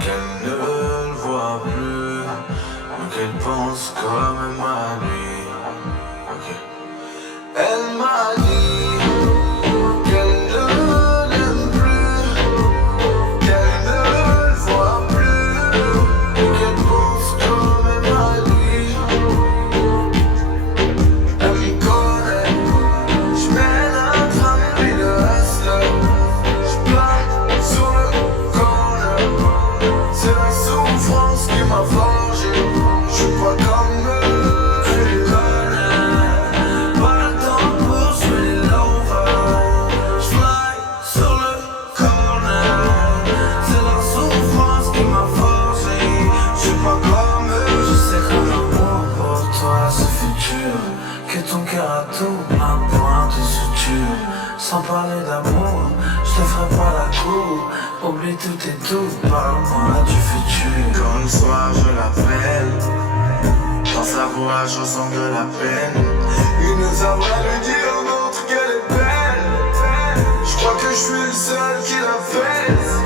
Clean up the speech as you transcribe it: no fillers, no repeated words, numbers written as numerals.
qu'elle ne le voit plus, mais qu'elle pense quand même à lui. Ok. Elle m'a dit qu'elle ne l'aime plus, qu'elle ne le voit plus, mais qu'elle pense quand même à lui. Elle m'y connaît, j'mène un train rempli de hustle, j'plane sur le corner. C'est la souffrance qui m'a forgé, j'suis pas comme eux, tu les connais. Pas le temps pour jouer les lovers, j'fly sur le corner. C'est la souffrance qui m'a forgé, j'suis pas comme eux. Je sais que l'amour pour toi c'est futur, que ton cœur a tout plein de points de suture. Sans parler d'amour, je te ferai pas la cour. Oublie tout et tout, parle-moi du futur. Quand le soir je l'appelle, dans sa voix je sens de la peine. Il nous a lui dire aux autres qu'elle est belle. Je crois que je suis le seul qui l'a fait.